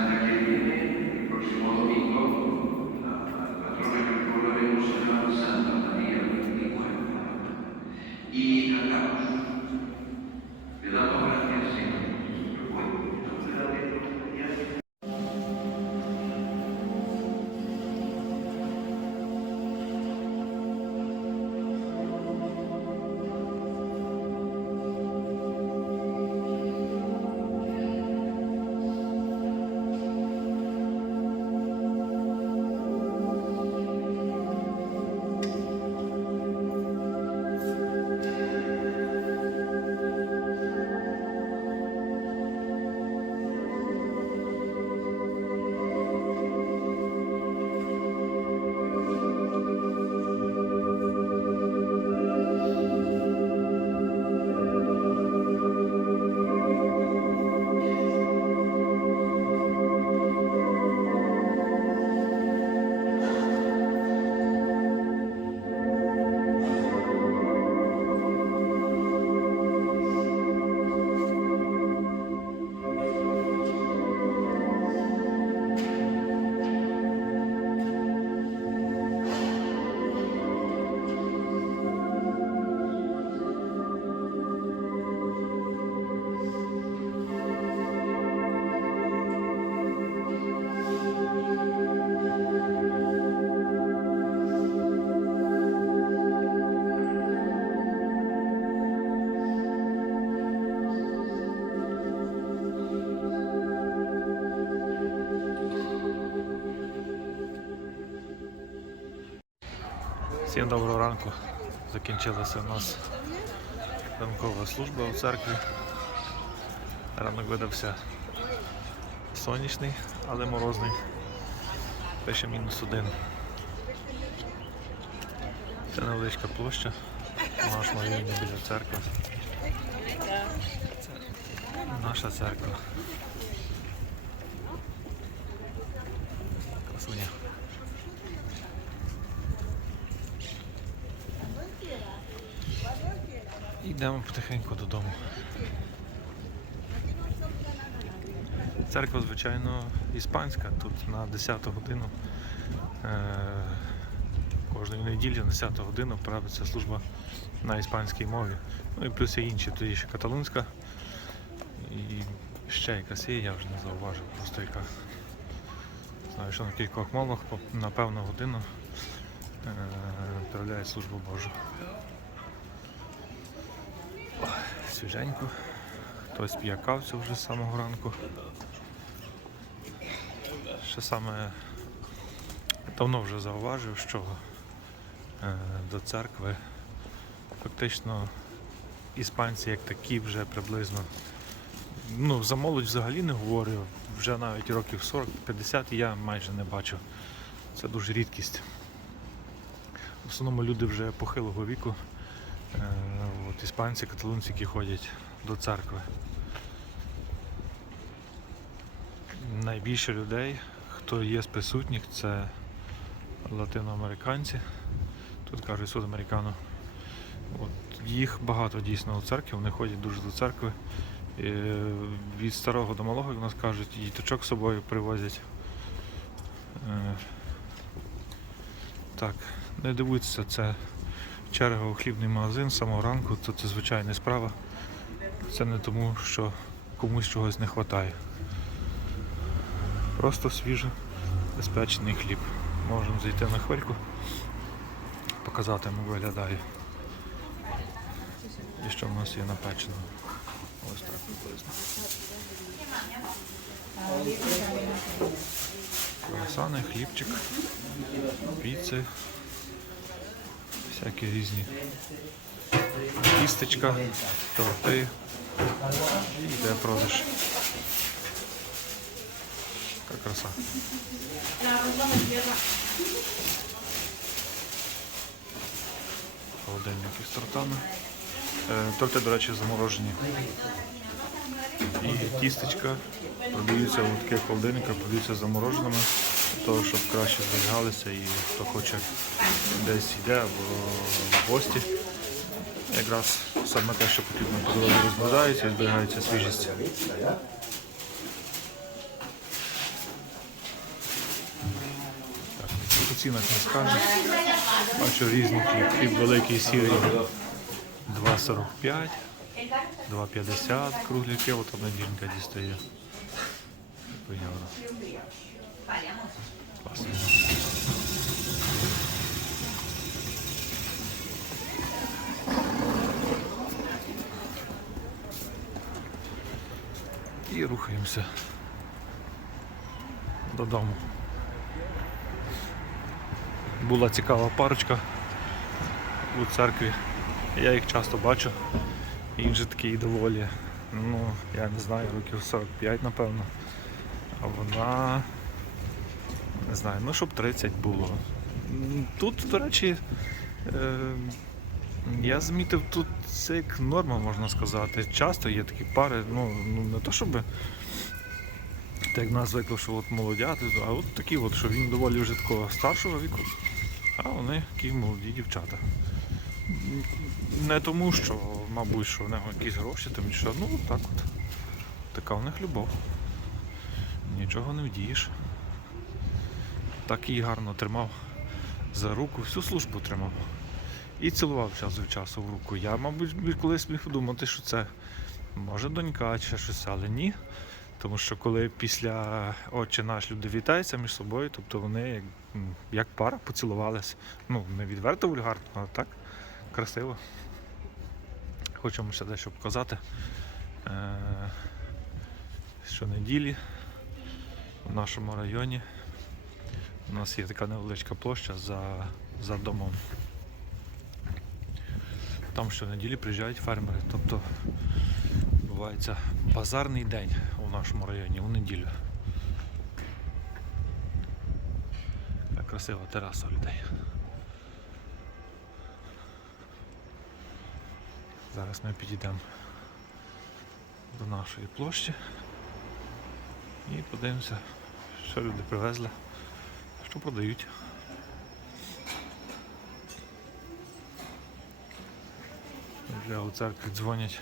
semana que viene, el próximo domingo, la, la patrona que proclamaremos será Santa María Antigua. Y cantamos. Всім доброго ранку. Закінчилася у нас ранкова служба у церкві. Ранок видався сонячний, але морозний. Пише мінус один. Це невеличка площа. Нашому районі біля церкви. Наша церква. Йдемо потихеньку додому. Церква, звичайно, іспанська. Тут на 10 годину е- кожної неділі на 10 годину правиться служба на іспанській мові. Ну і плюс є інші, є ще каталунська. І ще якась є, я вже не зауважив, просто яка. Знаю, що на кількох мовах на певну годину е- службу Божу. Свіженько. Хтось п'є кавцю вже з самого ранку. Ще саме давно вже зауважив, що е, до церкви фактично іспанці як такі вже приблизно. Ну, за молодь взагалі не говорю, вже навіть років 40-50 я майже не бачу. Це дуже рідкість. В основному люди вже похилого віку. От іспанці, каталонці, які ходять до церкви. Найбільше людей, хто є з присутніх, це латиноамериканці. Тут кажуть судамерикано. От їх багато дійсно у церкві, вони ходять дуже до церкви. Е, Від старого до малого, як нас кажуть, діточок з собою привозять. Е, Так, не дивуйтеся, це черга у хлібний магазин з самого ранку, то це звичайна справа. Це не тому, що комусь чогось не вистачає. Просто свіжо, безпечний хліб. Можемо зайти на хвильку, показати, як виглядає. І що в нас є напечено. Ось так приблизно. Круасани, хлібчик, піци, всякі різні тістечка, торти і йде продаж. Яка краса. Холодильники з тортами. Е, Торти, до речі, заморожені. І тістечка продаються у таких холодильниках, продаються замороженими, того, щоб краще зберігалися і хто хоче десь йде або в гості. Якраз саме те, що потрібно по дорозі і зберігається свіжість. По цінах не скажу. Бачу різні хліб, великий сірий 2,45, 2,50 кругляки, от одна дінька дістає. По. Класно. І рухаємося додому. Була цікава парочка у церкві. Я їх часто бачу. Він же такий доволі, ну, я не знаю, років 45, напевно. А вона, не знаю, ну щоб 30 було. Тут, до речі, е, я змітив тут це як норма, можна сказати. Часто є такі пари, ну, ну не то щоб так як нас звикли, що от молодяти, а от такі, от, що він доволі вже такого старшого віку, а вони такі молоді дівчата. Не тому, що, мабуть, що в нього якісь гроші, там, що, ну так от. Така в них любов. Нічого не вдієш. Так її гарно тримав за руку, всю службу тримав. І цілував час від часу в руку. Я, мабуть, колись міг подумати, що це може донька чи щось, але ні. Тому що коли після Отче наш люди вітаються між собою, тобто вони як, як пара поцілувалися. Ну, не відверто вульгарно, а так красиво. Хочемо ще дещо показати. Е, Щонеділі в нашому районі у нас є така невеличка площа за, за домом. Там щонеділі приїжджають фермери. Тобто відбувається базарний день у нашому районі у неділю. Така красива тераса людей. Зараз ми підійдемо до нашої площі і подивимося, що люди привезли, що продають. Вже у церкві дзвонять,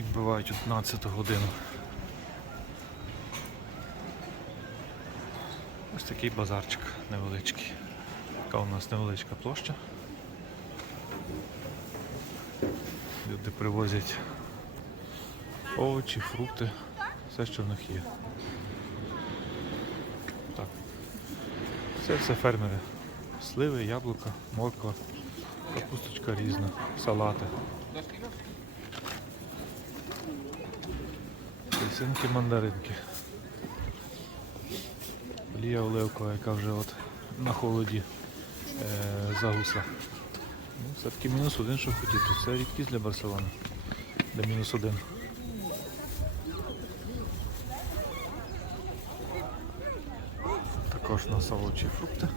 відбивають 11 годину. Ось такий базарчик невеличкий. Така у нас невеличка площа. Люди привозять овочі, фрукти, все, що в них є. Так. Це все фермери. Сливи, яблука, морква, капусточка різна, салати. Апельсинки, мандаринки. Олія оливкова, яка вже от на холоді е, загусла. Ну, все-таки мінус один, що хотів. Це рідкість для Барселони. Де мінус один. Також у нас овочі і фрукти.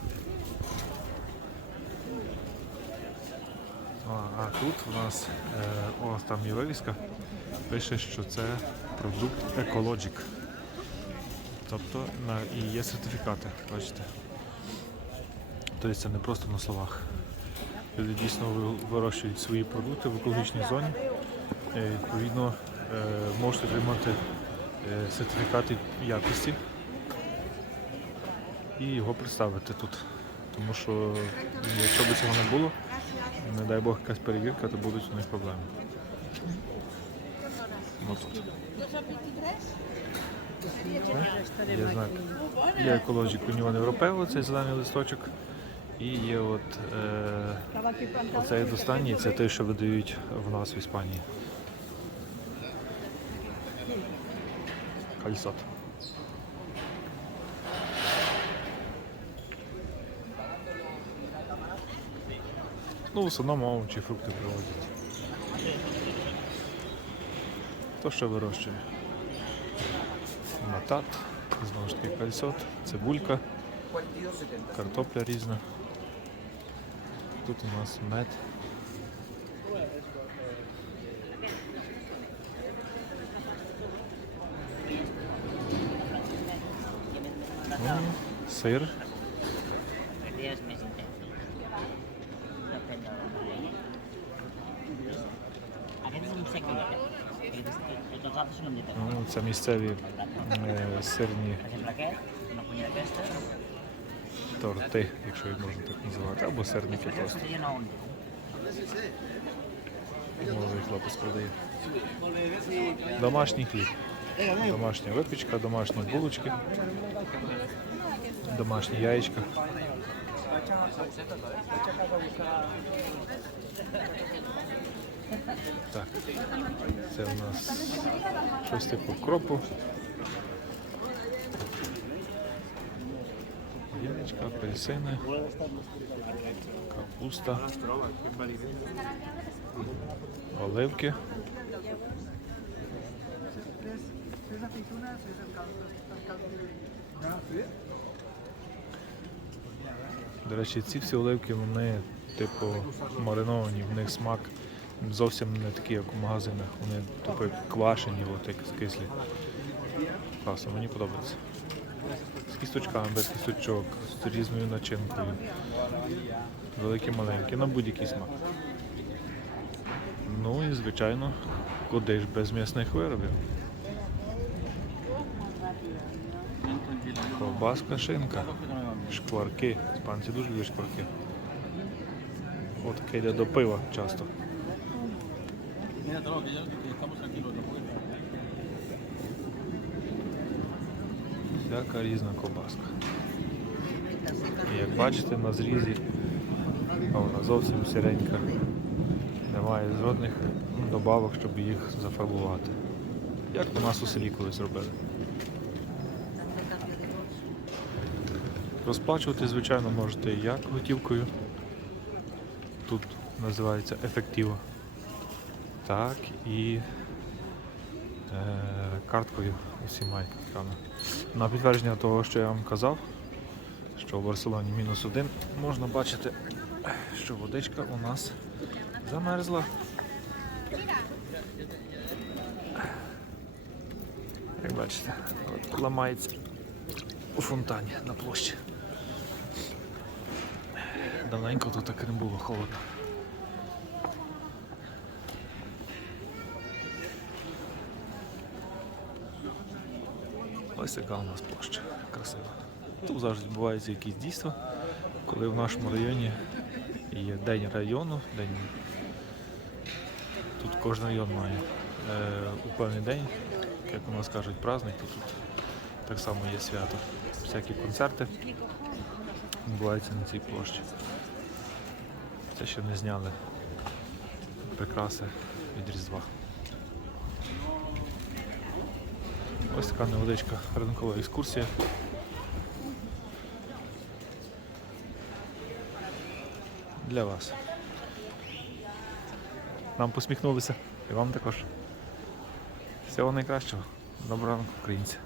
А, а тут у нас е, о, там є вивіска. Пише, що це продукт Ecologic. Тобто на, і є сертифікати, бачите. Тобто це не просто на словах. Люди дійсно вирощують свої продукти в екологічній зоні. Е, Відповідно, е, можуть отримати е, сертифікати якості і його представити тут. Тому що якщо б цього не було, не дай Бог якась перевірка, то будуть у них проблеми. Ну, тут. Це Є знак. Є Ecologic Union Europeo, цей зелений листочок. І є от е, оцей останній, це той, що видають в нас в Іспанії. Кальсот. Ну, в основному овочі і фрукти привозять. Хто що вирощує? Матат, знову ж таки кальсот, цибулька, картопля різна. Тут у нас мед. Ну, Сир. Ну, це місцеві е, сирні торти, якщо їх можна так називати, або сирники просто. Молодий хлопець продає. Домашній хліб. Домашня випічка, домашні булочки, домашні яєчка. Так, це у нас щось типу кропу. Яєчка, апельсини, капуста, оливки. До речі, ці всі оливки, вони типу мариновані, в них смак зовсім не такий, як у магазинах. Вони типу квашені, от як кислі. Класно, мені подобається. З кісточками, без кісточок, з різною начинкою. Великі маленькі, на будь-який смак. Ну і звичайно, куди ж без м'ясних виробів. Ковбаска, шинка, шкварки. Іспанці дуже люблять шкварки. От таке до пива часто. Всяка різна ковбаска. І як бачите, на зрізі, а вона зовсім сіренька. Немає жодних добавок, щоб їх зафарбувати. Як у нас у селі колись робили. Розплачувати, звичайно, можете як готівкою. Тут називається ефективо. Так і е, карткою усіма картками. На підтвердження того, що я вам казав, що в Барселоні мінус один, можна бачити, що водичка у нас замерзла. Як бачите, от ламається у фонтані на площі. Давненько тут так не було холодно. Ось така у нас площа. Красива. Тут завжди відбуваються якісь дійства, коли в нашому районі є день району, день. Тут кожен район має е, у певний день, як у нас кажуть, праздник, то тут так само є свято. Всякі концерти відбуваються на цій площі. Це ще не зняли прикраси від Різдва. Ось така невеличка ранкова екскурсія. Для вас. Нам посміхнулися і вам також. Всього найкращого. Доброго ранку, українці.